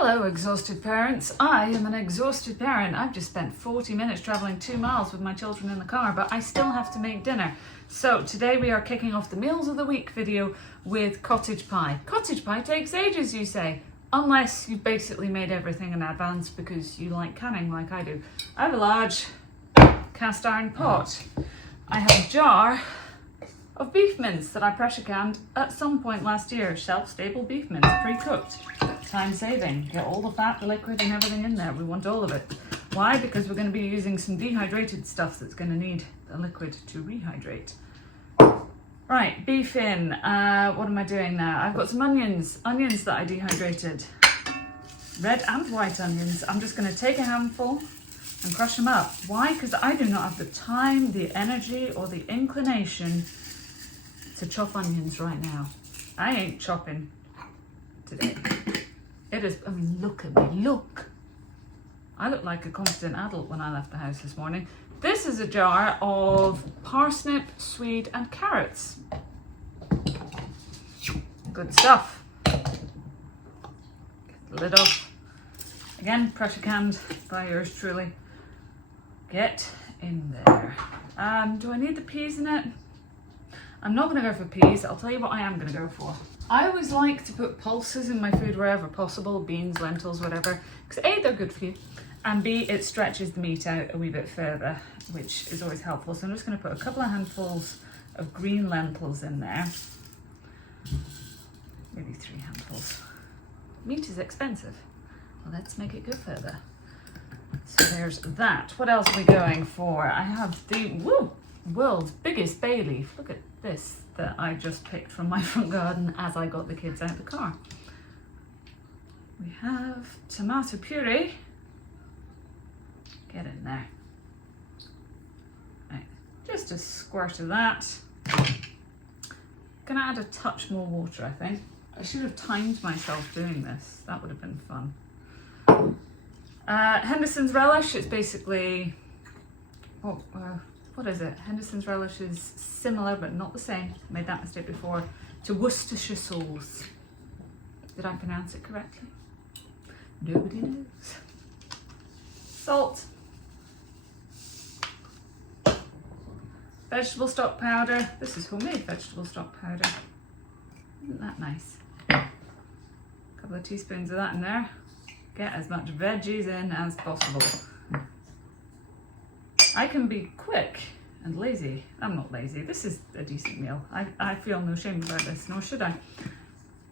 Hello, exhausted parents. I am an exhausted parent. I've just spent 40 minutes traveling 2 miles with my children in the car, but I still have to make dinner. So today we are kicking off the Meals of the Week video with cottage pie. Cottage pie takes ages, you say, unless you've basically made everything in advance because you like canning like I do. I have a large cast iron pot. I have a jar of beef mince that I pressure canned at some point last year. Shelf-stable beef mince, pre-cooked. Time saving. Get all the fat, the liquid and everything in there. We want all of it. Why? Because we're going to be using some dehydrated stuff that's going to need the liquid to rehydrate. Right, beef in. What am I doing now? I've got some onions that I dehydrated. Red and white onions. I'm just going to take a handful and crush them up. Why? Because I do not have the time, the energy or the inclination to chop onions right now. I ain't chopping today. It is, I mean, look at me, look. I look like a competent adult when I left the house this morning. This is a jar of parsnip, swede and carrots. Good stuff. Get the lid off. Again, pressure canned by yours truly. Get in there. Do I need the peas in it? I'm not going to go for peas. I'll tell you what I am going to go for. I always like to put pulses in my food wherever possible, beans, lentils, whatever, because A, they're good for you, and B, it stretches the meat out a wee bit further, which is always helpful. So I'm just going to put a couple of handfuls of green lentils in there, maybe 3 handfuls. Meat is expensive. Well, let's make it go further. So there's that. What else are we going for? I have the world's biggest bay leaf. Look at this that I just picked from my front garden as I got the kids out of the car. We have tomato puree. Get in there. Right, just a squirt of that. Gonna add a touch more water, I think. I should have timed myself doing this. That would have been fun. Henderson's relish. It's basically what is it? Henderson's relish is similar but not the same. Made that mistake before. To Worcestershire sauce. Did I pronounce it correctly? Nobody knows. Salt. Vegetable stock powder. This is homemade vegetable stock powder. Isn't that nice? A couple of teaspoons of that in there. Get as much veggies in as possible. I can be quick and lazy. I'm not lazy. This is a decent meal. I feel no shame about this, nor should I.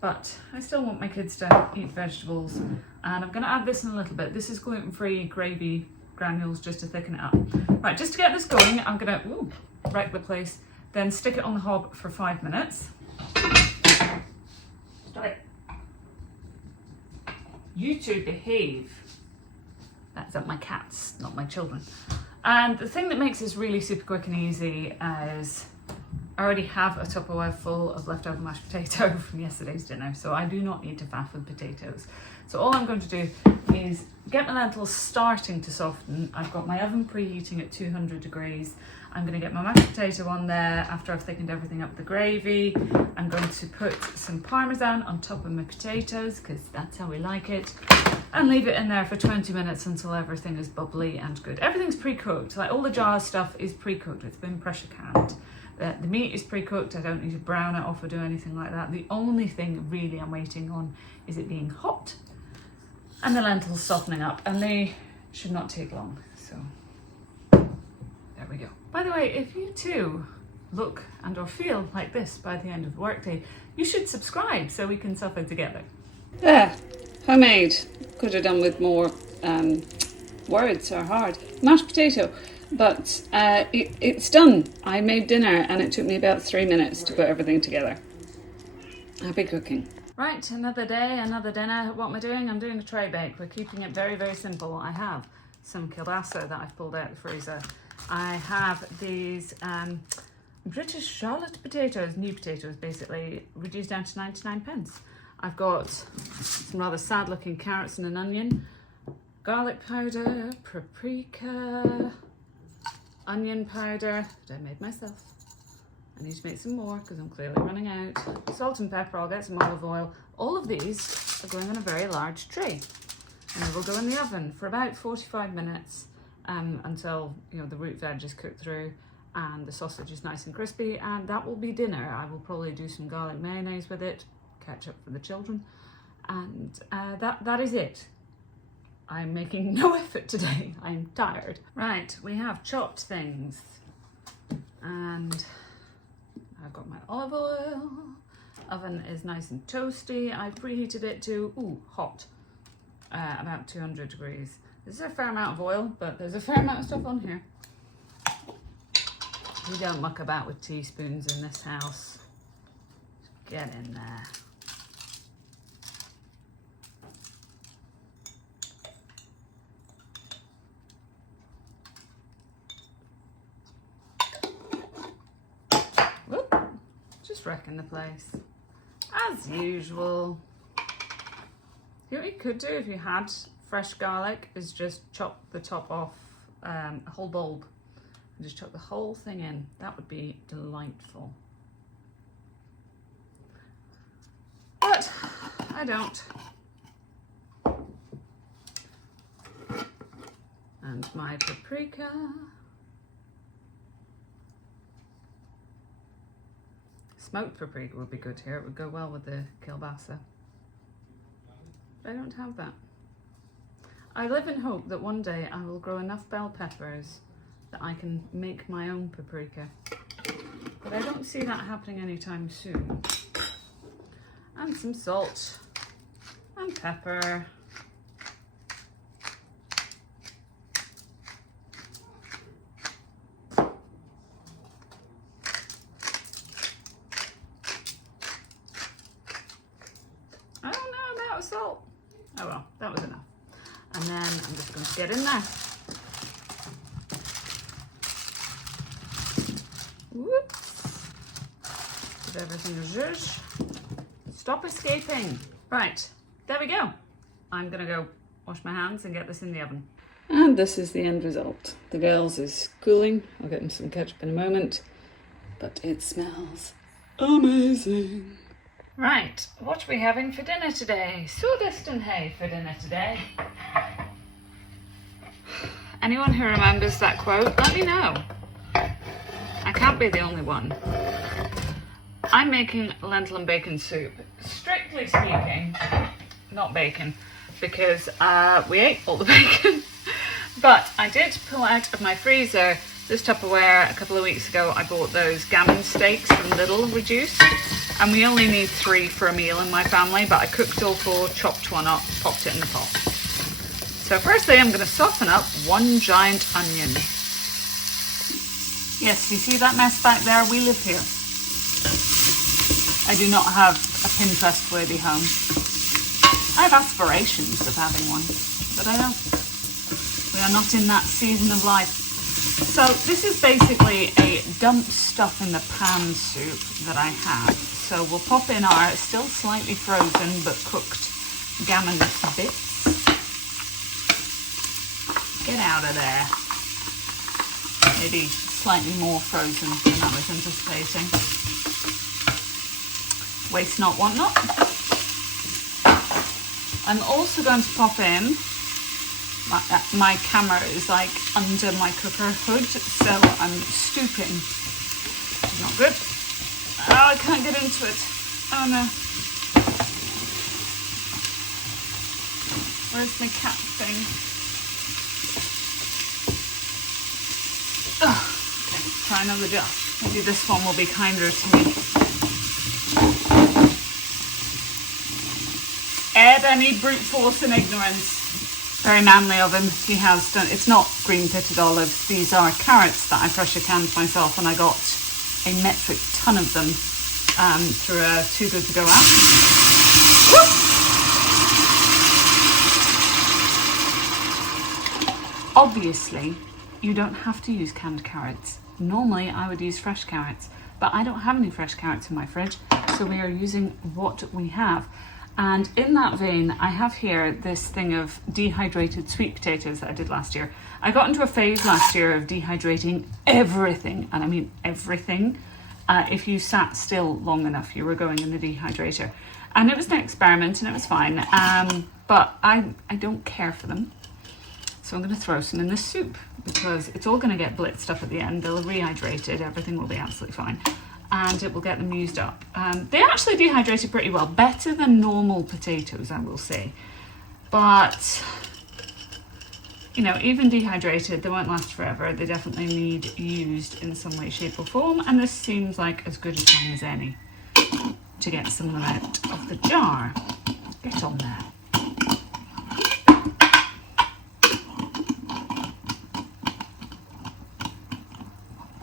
But I still want my kids to eat vegetables. And I'm going to add this in a little bit. This is gluten-free gravy granules just to thicken it up. Right, just to get this going, I'm going to wreck the place. Then stick it on the hob for 5 minutes. Stop it. You two behave. That's my cats, not my children. And the thing that makes this really super quick and easy is I already have a Tupperware full of leftover mashed potato from yesterday's dinner, so I do not need to faff with potatoes. So all I'm going to do is get my lentils starting to soften. I've got my oven preheating at 200 degrees. I'm going to get my mashed potato on there after I've thickened everything up with the gravy. I'm going to put some Parmesan on top of my potatoes because that's how we like it. And leave it in there for 20 minutes until everything is bubbly and good. Everything's pre-cooked. Like all the jar stuff is pre-cooked. It's been pressure canned. The meat is pre-cooked. I don't need to brown it off or do anything like that. The only thing really I'm waiting on is it being hot and the lentils softening up, and they should not take long. So there we go. By the way, if you too look and or feel like this by the end of the workday, you should subscribe so we can suffer together. There, homemade. Could have done with more words are hard. Mashed potato, but it's done. I made dinner and it took me about 3 minutes to put everything together. Happy cooking. Right, another day, another dinner. What am I doing? I'm doing a tray bake. We're keeping it very, very simple. I have some kielbasa that I've pulled out of the freezer. I have these British Charlotte potatoes, new potatoes basically, reduced down to 99 pence. I've got some rather sad looking carrots and an onion, garlic powder, paprika, onion powder that I made myself, I need to make some more because I'm clearly running out. Salt and pepper, I'll get some olive oil. All of these are going on a very large tray. And they will go in the oven for about 45 minutes until, you know, the root veg is cooked through and the sausage is nice and crispy, and that will be dinner. I will probably do some garlic mayonnaise with it, ketchup for the children, and that is it. I'm making no effort today. I'm tired. Right, we have chopped things, and I've got my olive oil. Oven is nice and toasty. I preheated it to hot, about 200 degrees. This is a fair amount of oil, but there's a fair amount of stuff on here. We don't muck about with teaspoons in this house. Get in there. Whoop. Just wrecking the place. As usual. You know what you could do if you had fresh garlic is just chop the top off a whole bulb. And just chuck the whole thing in. That would be delightful. But I don't. And my paprika. Smoked paprika would be good here. It would go well with the kielbasa. But I don't have that. I live in hope that one day I will grow enough bell peppers that I can make my own paprika. But I don't see that happening anytime soon. And some salt and pepper. I don't know about salt. Oh well, that was enough. And then I'm just going to get in there. Whoops. Give everything a zhuzh. Stop escaping. Right, there we go. I'm gonna go wash my hands and get this in the oven. And this is the end result. The girls is cooling. I'll get them some ketchup in a moment. But it smells amazing. Right, what are we having for dinner today? Surdestonhay for dinner today. Anyone who remembers that quote, let me know. I can't be the only one. I'm making lentil and bacon soup. Strictly speaking, not bacon, because we ate all the bacon. But I did pull out of my freezer this Tupperware a couple of weeks ago. I bought those gammon steaks from Lidl reduced, and we only need 3 for a meal in my family, but I cooked all 4, chopped one up, popped it in the pot. So firstly, I'm going to soften up 1 giant onion. Yes, you see that mess back there? We live here. I do not have a Pinterest-worthy home. I have aspirations of having one, but I don't. We are not in that season of life. So this is basically a dump stuff in the pan soup that I have. So we'll pop in our still slightly frozen but cooked gammon bits. Get out of there. Maybe slightly more frozen than I was anticipating. Waste not, want not. I'm also going to pop in, my camera is like under my cooker hood, so I'm stooping. Not good. Oh, I can't get into it. Oh no. Where's my cat thing? Oh, okay, try another jar. Maybe this one will be kinder to me. Ed, I need brute force and ignorance. Very manly of him. He has done, it's not green pitted olives. These are carrots that I pressure canned myself, and I got a metric ton of them through a Too Good To Go app. Woo! Obviously, you don't have to use canned carrots. Normally, I would use fresh carrots, but I don't have any fresh carrots in my fridge, so we are using what we have. And in that vein, I have here this thing of dehydrated sweet potatoes that I did last year. I got into a phase last year of dehydrating everything, and I mean everything. if you sat still long enough, you were going in the dehydrator. And it was an experiment and it was fine, but I don't care for them. So I'm going to throw some in the soup because it's all going to get blitzed up at the end. They'll have rehydrated, everything will be absolutely fine, and it will get them used up. They actually dehydrated pretty well, better than normal potatoes, I will say. But, you know, even dehydrated, they won't last forever. They definitely need used in some way, shape or form, and this seems like as good a time as any to get some of them out of the jar. Get on there.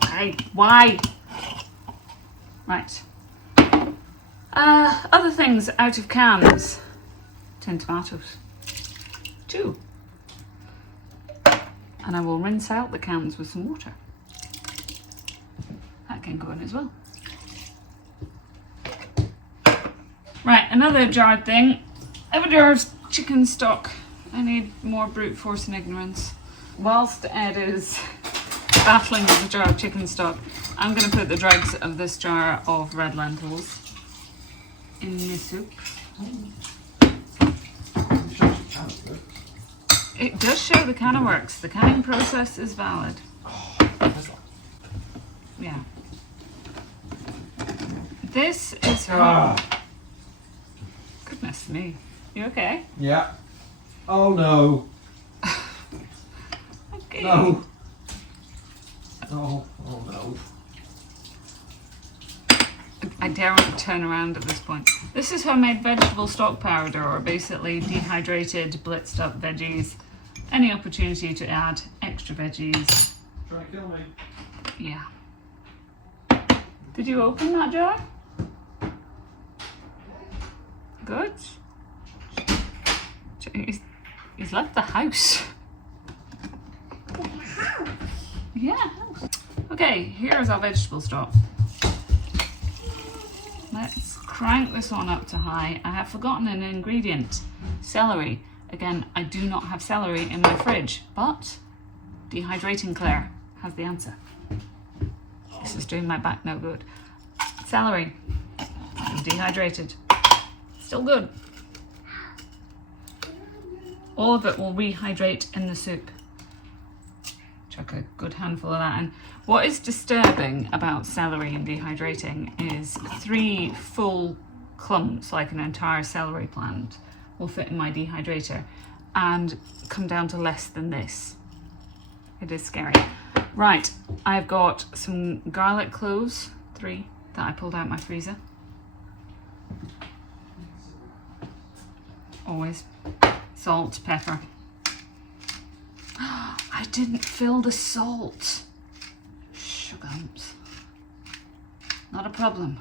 Okay, why? Right. Other things out of cans. 10 tomatoes. 2. And I will rinse out the cans with some water. That can go in as well. Right, another jarred thing. I have a jar of chicken stock. I need more brute force and ignorance. Whilst Ed is battling with the jar of chicken stock, I'm going to put the dregs of this jar of red lentils in the soup. It does show the canner works. The canning process is valid. Yeah. This is goodness me. You okay? Yeah. Oh no. Okay. No. Oh no. I daren't turn around at this point. This is homemade vegetable stock powder, or basically dehydrated, blitzed up veggies. Any opportunity to add extra veggies. Try to kill me. Yeah. Did you open that jar? Good. He's left the house. Yeah. Okay, here's our vegetable stock. Let's crank this on up to high. I have forgotten an ingredient. Celery. Again, I do not have celery in my fridge, but Dehydrating Claire has the answer. This is doing my back no good. Celery. Dehydrated. Still good. All of it will rehydrate in the soup. Chuck a good handful of that in. What is disturbing about celery and dehydrating is 3 full clumps, like an entire celery plant, will fit in my dehydrator and come down to less than this. It is scary. Right, I've got some garlic cloves, 3 that I pulled out my freezer. Always. Salt, pepper. I didn't fill the salt. Sugars. Not a problem.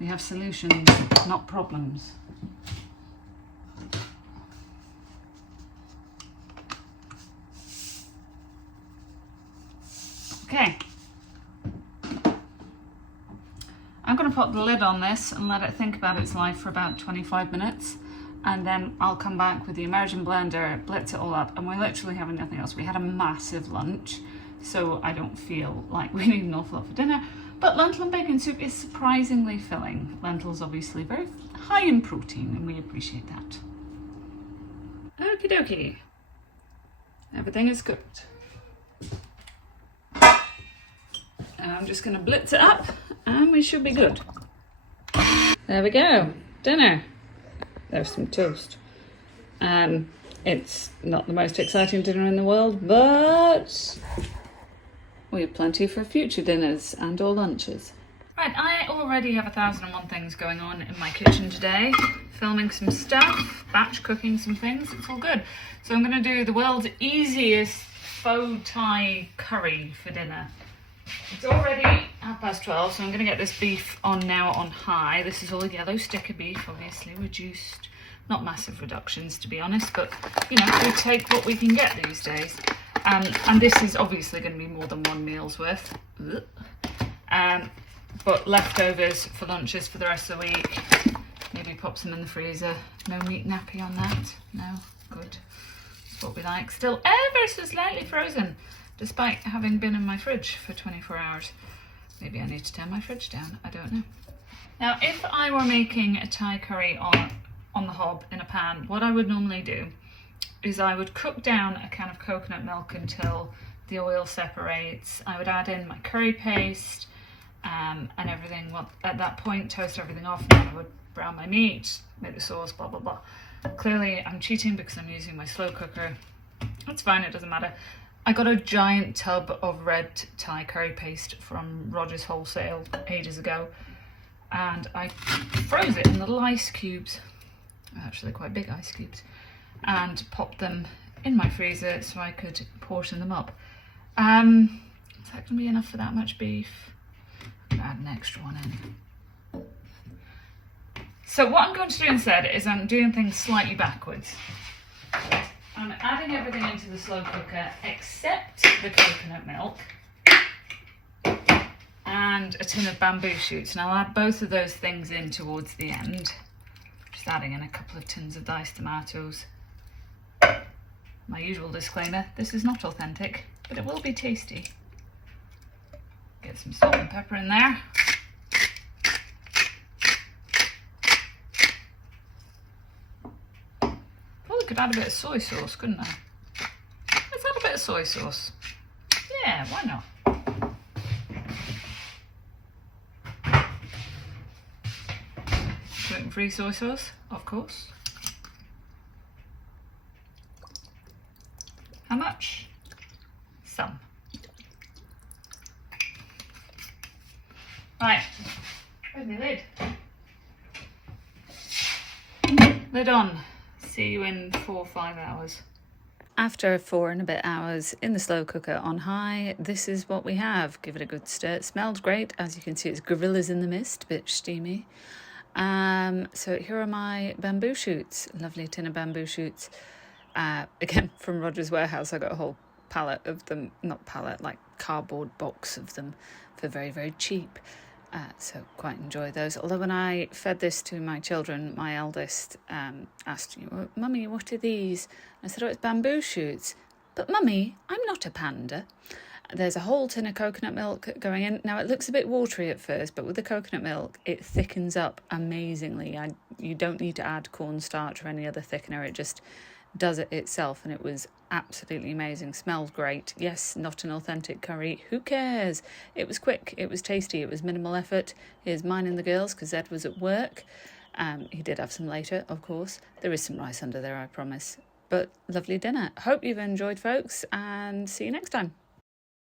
We have solutions, not problems. Okay. I'm going to pop the lid on this and let it think about its life for about 25 minutes. And then I'll come back with the immersion blender, blitz it all up, and we're literally having nothing else. We had a massive lunch, so I don't feel like we need an awful lot for dinner. But lentil and bacon soup is surprisingly filling. Lentils obviously very high in protein, and we appreciate that. Okie dokie. Everything is cooked. I'm just going to blitz it up, and we should be good. There we go. Dinner. There's some toast. It's not the most exciting dinner in the world, but we have plenty for future dinners and or lunches. Right, I already have 1,001 things going on in my kitchen today. Filming some stuff, batch cooking some things, it's all good. So I'm going to do the world's easiest faux Thai curry for dinner. It's already 12:30, so I'm going to get this beef on now on high. This is all yellow sticker beef, obviously reduced. Not massive reductions, to be honest, but, you know, we take what we can get these days. And this is obviously going to be more than one meal's worth. But leftovers for lunches for the rest of the week. Maybe pop some in the freezer. No meat nappy on that. No, good. That's what we like. Still ever so slightly frozen, despite having been in my fridge for 24 hours. Maybe I need to turn my fridge down, I don't know. Now, if I were making a Thai curry on the hob in a pan, what I would normally do is I would cook down a can of coconut milk until the oil separates. I would add in my curry paste and everything. Well, at that point, toast everything off, and then I would brown my meat, make the sauce, blah, blah, blah. Clearly, I'm cheating because I'm using my slow cooker. That's fine, it doesn't matter. I got a giant tub of red Thai curry paste from Rogers Wholesale ages ago, and I froze it in little ice cubes, actually quite big ice cubes, and popped them in my freezer so I could portion them up. Is that gonna be enough for that much beef? I'm gonna add an extra one in. So what I'm going to do instead is I'm doing things slightly backwards. I'm adding everything into the slow cooker except the coconut milk and a tin of bamboo shoots. And I'll add both of those things in towards the end. Just adding in a couple of tins of diced tomatoes. My usual disclaimer, this is not authentic, but it will be tasty. Get some salt and pepper in there. Probably could add a bit of soy sauce, couldn't I? Let's add a bit of soy sauce. Yeah, why not? Gluten-free soy sauce, of course. How much? Some. Right, where's my lid? Lid on. See you in 4 or 5 hours. After 4 and a bit hours in the slow cooker on high, this is what we have. Give it a good stir. It smelled great. As you can see, it's gorillas in the mist, a bit steamy. So here are my bamboo shoots. Lovely tin of bamboo shoots. Again, from Rogers Warehouse, I got a whole pallet of them. Not pallet, like cardboard box of them for very, very cheap. So quite enjoy those. Although when I fed this to my children, my eldest asked, Mummy, what are these? I said, oh, it's bamboo shoots. But Mummy, I'm not a panda. There's a whole tin of coconut milk going in. Now, it looks a bit watery at first, but with the coconut milk, it thickens up amazingly. You don't need to add cornstarch or any other thickener. It just does it itself, and it was absolutely amazing. Smelled great. Yes, not an authentic curry. Who cares? It was quick. It was tasty. It was minimal effort. Here's mine and the girls because Ed was at work. He did have some later, of course. There is some rice under there, I promise. But lovely dinner. Hope you've enjoyed, folks, and see you next time.